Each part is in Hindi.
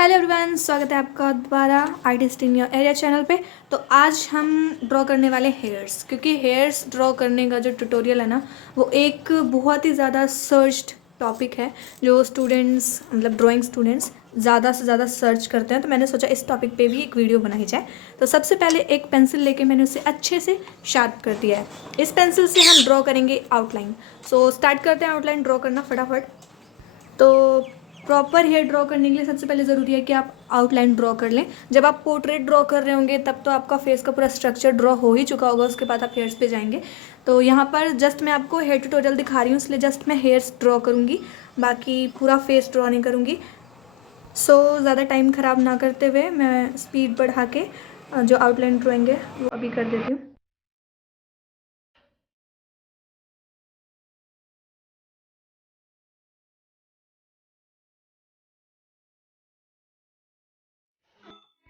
हेलो एवरीवन, स्वागत है आपका दोबारा artist in your area channel पे। तो आज हम ड्रॉ करने वाले हेयर्स, क्योंकि हेयर्स ड्रॉ करने का जो ट्यूटोरियल है ना, वो एक बहुत ही ज़्यादा सर्च्ड टॉपिक है जो स्टूडेंट्स मतलब ड्राइंग स्टूडेंट्स ज़्यादा से ज़्यादा सर्च करते हैं। तो मैंने सोचा इस टॉपिक पे भी एक वीडियो बनाई जाए। तो सबसे पहले एक पेंसिल लेके मैंने उसे अच्छे से शार्प कर दिया है। इस पेंसिल से हम ड्रॉ करेंगे आउटलाइन। सो स्टार्ट करते हैं आउटलाइन ड्रॉ करना फटाफट। तो प्रॉपर हेयर ड्रॉ करने के लिए सबसे पहले ज़रूरी है कि आप आउटलाइन ड्रॉ कर लें। जब आप पोर्ट्रेट ड्रॉ कर रहे होंगे तब तो आपका फेस का पूरा स्ट्रक्चर ड्रॉ हो ही चुका होगा, उसके बाद आप हेयर्स पे जाएंगे। तो यहाँ पर जस्ट मैं आपको हेयर ट्यूटोरियल दिखा रही हूँ, इसलिए जस्ट मैं हेयर्स ड्रॉ करूँगी, बाकी पूरा फेस ड्रॉ नहीं करूँगी। सो ज़्यादा टाइम ख़राब ना करते हुए मैं स्पीड बढ़ा के जो आउटलाइन ड्रॉइंग है वो अभी कर देती हूँ।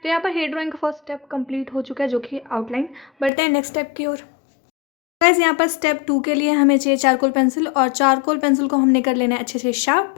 तो यहाँ पर हेयर ड्राइंग का फर्स्ट स्टेप कंप्लीट हो चुका है, जो कि आउटलाइन। बढ़ते हैं नेक्स्ट स्टेप की ओर। गाइस, यहाँ पर स्टेप 2 के लिए हमें चाहिए चारकोल पेंसिल, और चारकोल पेंसिल को हमने कर लेना है अच्छे से शार्प।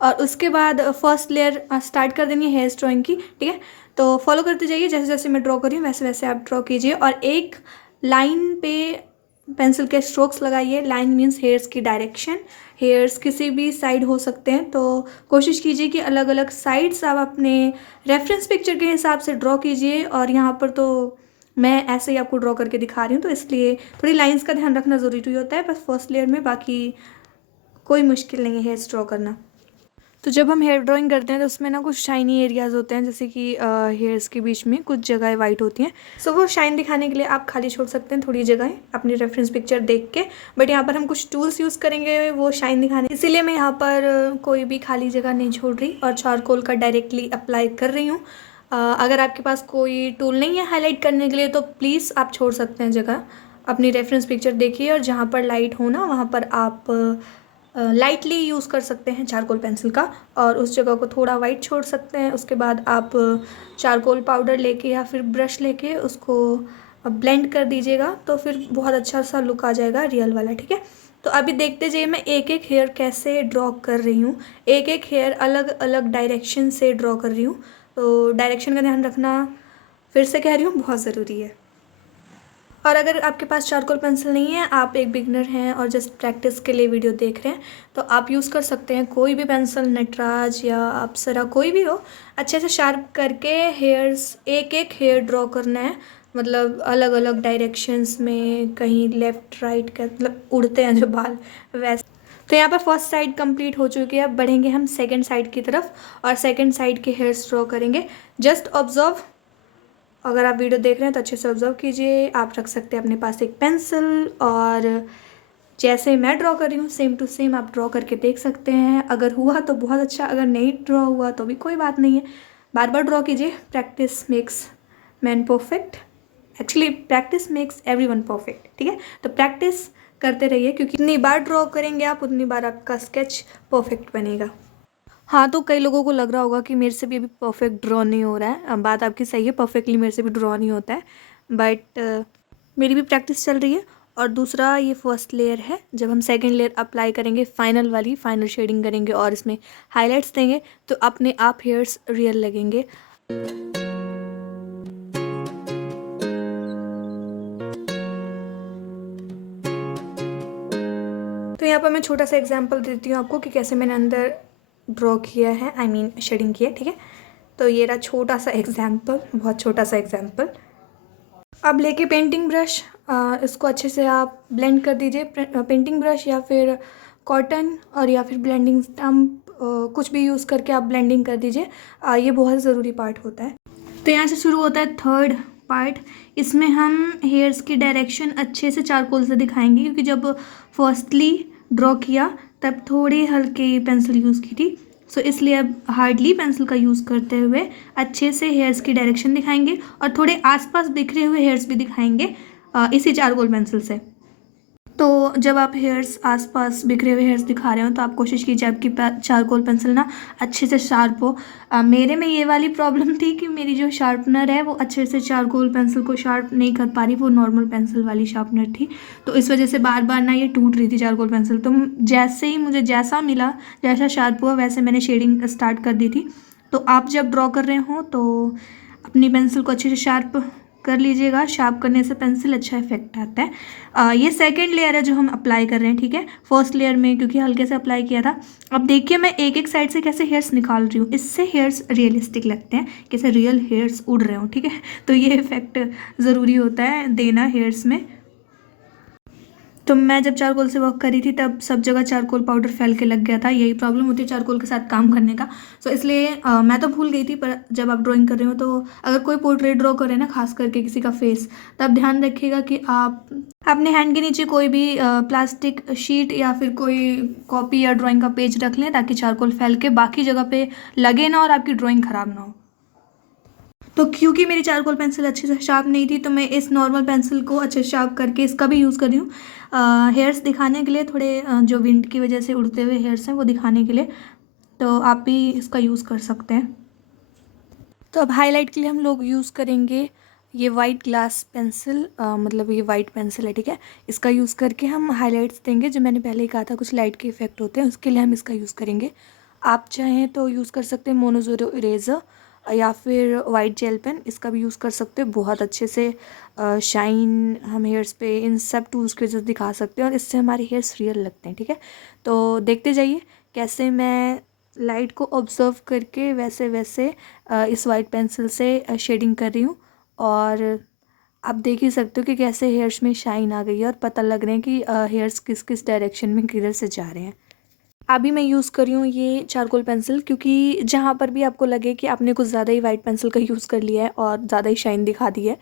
और उसके बाद फर्स्ट लेयर स्टार्ट कर देनी है हेयर ड्राइंग की, ठीक है। तो फॉलो करते जाइए, जैसे जैसे मैं ड्रॉ कर रही हूँ वैसे वैसे आप ड्रॉ कीजिए, और एक लाइन पे पेंसिल के स्ट्रोक्स लगाइए। लाइन मीन्स हेयर्स की डायरेक्शन। हेयर्स किसी भी साइड हो सकते हैं, तो कोशिश कीजिए कि अलग अलग साइड्स आप अपने रेफरेंस पिक्चर के हिसाब से ड्रॉ कीजिए। और यहाँ पर तो मैं ऐसे ही आपको ड्रॉ करके दिखा रही हूँ, तो इसलिए थोड़ी लाइंस का ध्यान रखना ज़रूरी होता है बस फर्स्ट लेयर में। बाकी कोई मुश्किल नहीं है हेयर्स ड्रॉ करना। तो जब हम हेयर ड्राइंग करते हैं तो उसमें ना कुछ शाइनी एरियाज़ होते हैं, जैसे कि हेयर्स के बीच में कुछ जगह वाइट होती हैं। सो वो शाइन दिखाने के लिए आप खाली छोड़ सकते हैं थोड़ी जगह अपनी रेफरेंस पिक्चर देख के। बट यहाँ पर हम कुछ टूल्स यूज़ करेंगे वो शाइन दिखाने, इसीलिए मैं यहाँ पर कोई भी खाली जगह नहीं छोड़ रही और चारकोल का डायरेक्टली अप्लाई कर रही हूँ। अगर आपके पास कोई टूल नहीं है हाईलाइट करने के लिए तो प्लीज़ आप छोड़ सकते हैं जगह, अपनी रेफरेंस पिक्चर देखिए, और जहाँ पर लाइट हो ना वहाँ पर आप लाइटली यूज़ कर सकते हैं चारकोल पेंसिल का, और उस जगह को थोड़ा वाइट छोड़ सकते हैं। उसके बाद आप चारकोल पाउडर लेके या फिर ब्रश लेके उसको ब्लेंड कर दीजिएगा, तो फिर बहुत अच्छा सा लुक आ जाएगा रियल वाला, ठीक है। तो अभी देखते जाइए मैं एक एक हेयर कैसे ड्रॉ कर रही हूँ। एक एक हेयर अलग अलग डायरेक्शन से ड्रॉ कर रही हूँ, तो डायरेक्शन का ध्यान रखना फिर से कह रही हूँ बहुत ज़रूरी है। और अगर आपके पास चारकोल पेंसिल नहीं है, आप एक बिगनर हैं और जस्ट प्रैक्टिस के लिए वीडियो देख रहे हैं, तो आप यूज़ कर सकते हैं कोई भी पेंसिल, नटराज या अप्सरा, कोई भी हो। अच्छे से शार्प करके हेयर्स एक एक हेयर ड्रॉ करना है, मतलब अलग अलग डायरेक्शंस में, कहीं लेफ़्ट राइट का मतलब उड़ते हैं जो बाल वैसे। तो यहाँ पर फर्स्ट साइड कंप्लीट हो चुकी है। अब बढ़ेंगे हम सेकेंड साइड की तरफ और सेकेंड साइड के हेयर्स ड्रॉ करेंगे। जस्ट ऑब्जर्व, अगर आप वीडियो देख रहे हैं तो अच्छे से ऑब्जर्व कीजिए। आप रख सकते हैं अपने पास एक पेंसिल, और जैसे मैं ड्रॉ कर रही हूँ सेम टू सेम आप ड्रॉ करके देख सकते हैं। अगर हुआ तो बहुत अच्छा, अगर नहीं ड्रॉ हुआ तो भी कोई बात नहीं है। बार बार ड्रॉ कीजिए, practice makes man perfect. Actually practice makes everyone perfect, ठीक है। तो प्रैक्टिस करते रहिए, क्योंकि जितनी बार ड्रॉ करेंगे आप उतनी बार आपका स्केच परफेक्ट बनेगा। हाँ, तो कई लोगों को लग रहा होगा कि मेरे से भी अभी परफेक्ट ड्रॉ नहीं हो रहा है। बात आपकी सही है, परफेक्टली मेरे से भी ड्रॉ नहीं होता है, बट मेरी भी प्रैक्टिस चल रही है। और दूसरा, ये फर्स्ट लेयर है। जब हम सेकंड लेयर अप्लाई करेंगे, फाइनल वाली फाइनल शेडिंग करेंगे और इसमें हाइलाइट्स देंगे, तो अपने आप हेयर्स रियल लगेंगे। तो यहाँ पर मैं छोटा सा एग्जांपल देती हूँ आपको कि कैसे मैंने अंदर ड्रॉ किया है, आई मीन शेडिंग किया है, ठीक है। तो ये रहा छोटा सा एग्जांपल, बहुत छोटा सा एग्जांपल। अब लेके पेंटिंग ब्रश, इसको अच्छे से आप ब्लेंड कर दीजिए। पेंटिंग ब्रश या फिर कॉटन और या फिर ब्लेंडिंग स्टम्प, कुछ भी यूज़ करके आप ब्लेंडिंग कर दीजिए। ये बहुत ज़रूरी पार्ट होता है। तो यहाँ से शुरू होता है थर्ड पार्ट। इसमें हम हेयर्स की डायरेक्शन अच्छे से चारकोल से दिखाएंगे, क्योंकि जब फर्स्टली ड्रॉ किया तब थोड़ी हल्की पेंसिल यूज़ की थी। सो इसलिए अब हार्डली पेंसिल का यूज़ करते हुए अच्छे से हेयर्स की डायरेक्शन दिखाएंगे, और थोड़े आसपास बिखरे हुए हेयर्स भी दिखाएंगे इसी चारकोल पेंसिल से। तो जब आप हेयर्स आसपास बिखरे हुए हेयर्स दिखा रहे हो तो आप कोशिश कीजिए आपकी चारकोल पेंसिल ना अच्छे से शार्प हो। मेरे में ये वाली प्रॉब्लम थी कि मेरी जो शार्पनर है वो अच्छे से चारकोल पेंसिल को शार्प नहीं कर पा रही, वो नॉर्मल पेंसिल वाली शार्पनर थी, तो इस वजह से बार बार ना ये टूट रही थी चारकोल पेंसिल। तो जैसे ही मुझे जैसा मिला, जैसा शार्प हुआ, वैसे मैंने शेडिंग स्टार्ट कर दी थी। तो आप जब ड्रॉ कर रहे हो तो अपनी पेंसिल को अच्छे से शार्प कर लीजिएगा। शार्प करने से पेंसिल अच्छा इफेक्ट आता है। ये सेकंड लेयर है जो हम अप्लाई कर रहे हैं, ठीक है। फर्स्ट लेयर में क्योंकि हल्के से अप्लाई किया था। अब देखिए मैं एक एक साइड से कैसे हेयर्स निकाल रही हूँ, इससे हेयर्स रियलिस्टिक लगते हैं, कैसे रियल हेयर्स उड़ रहे हो, ठीक है। तो ये इफेक्ट ज़रूरी होता है देना हेयर्स में। तो मैं जब चारकोल से वर्क करी थी तब सब जगह चारकोल पाउडर फैल के लग गया था। यही प्रॉब्लम होती है चारकोल के साथ काम करने का। सो इसलिए मैं तो भूल गई थी, पर जब आप ड्राइंग कर रहे हो तो अगर कोई पोर्ट्रेट ड्रॉ करे ना, खास करके किसी का फेस, तब ध्यान रखिएगा कि आप अपने हैंड के नीचे कोई भी प्लास्टिक शीट या फिर कोई कॉपी या ड्राइंग का पेज रख लें, ताकि चारकोल फैल के बाकी जगह पे लगे ना और आपकी ड्राइंग ख़राब ना हो। तो क्योंकि मेरी चारकोल पेंसिल अच्छे से शार्प नहीं थी, तो मैं इस नॉर्मल पेंसिल को अच्छे से शार्प करके इसका भी यूज़ कर रही हूँ हेयर्स दिखाने के लिए, थोड़े जो विंड की वजह से उड़ते हुए हेयर्स हैं वो दिखाने के लिए। तो आप भी इसका यूज़ कर सकते हैं। तो अब हाईलाइट के लिए हम लोग यूज़ करेंगे ये वाइट ग्लास पेंसिल, मतलब ये वाइट पेंसिल है, ठीक है। इसका यूज़ करके हम हाईलाइट्स देंगे। जो मैंने पहले ही कहा था कुछ लाइट के इफेक्ट होते हैं, उसके लिए हम इसका यूज़ करेंगे। आप चाहें तो यूज़ कर सकते हैं मोनोज़ेरो इरेज़र या फिर वाइट जेल पेन, इसका भी यूज़ कर सकते हैं। बहुत अच्छे से शाइन हम हेयर्स पे इन सब टूल्स के वजह से दिखा सकते हैं और इससे हमारे हेयर्स रियल लगते हैं, ठीक है। तो देखते जाइए कैसे मैं लाइट को ऑब्जर्व करके वैसे वैसे इस वाइट पेंसिल से शेडिंग कर रही हूँ। और आप देख ही सकते हो कि कैसे हेयर्स में शाइन आ गई है और पता लग रहे हैं कि हेयर्स किस किस डायरेक्शन में किधर से जा रहे हैं। अभी मैं यूज़ कर रही हूँ ये चारकोल पेंसिल, क्योंकि जहाँ पर भी आपको लगे कि आपने कुछ ज़्यादा ही वाइट पेंसिल का यूज़ कर लिया है और ज़्यादा ही शाइन दिखा दी है,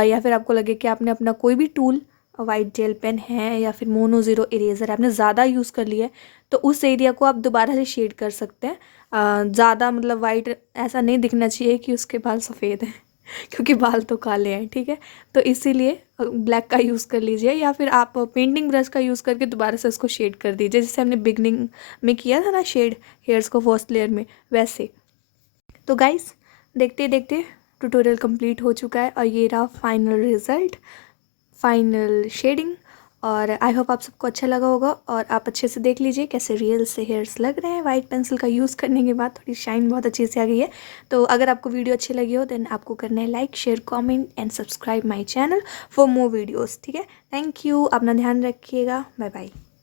या फिर आपको लगे कि आपने अपना कोई भी टूल, वाइट जेल पेन है या फिर मोनो ज़ीरो इरेज़र, आपने ज़्यादा यूज़ कर लिया है, तो उस एरिया को आप दोबारा से शेड कर सकते हैं। ज़्यादा मतलब वाइट ऐसा नहीं दिखना चाहिए कि उसके बाल सफ़ेद हैं क्योंकि बाल तो काले हैं, ठीक है। तो इसीलिए ब्लैक का यूज़ कर लीजिए, या फिर आप पेंटिंग ब्रश का यूज़ करके दोबारा से उसको शेड कर दीजिए, जैसे हमने बिगनिंग में किया था ना शेड हेयर्स को फर्स्ट लेयर में, वैसे। तो गाइस देखते देखते ट्यूटोरियल कंप्लीट हो चुका है और ये रहा फाइनल रिज़ल्ट, फाइनल शेडिंग। और आई होप आप सबको अच्छा लगा होगा और आप अच्छे से देख लीजिए कैसे रियल से हेयर्स लग रहे हैं। वाइट पेंसिल का यूज़ करने के बाद थोड़ी शाइन बहुत अच्छी से आ गई है। तो अगर आपको वीडियो अच्छी लगी हो देन आपको करना है like, share, comment and subscribe my channel for more videos, ठीक है। थैंक यू, अपना ध्यान रखिएगा, बाय बाय।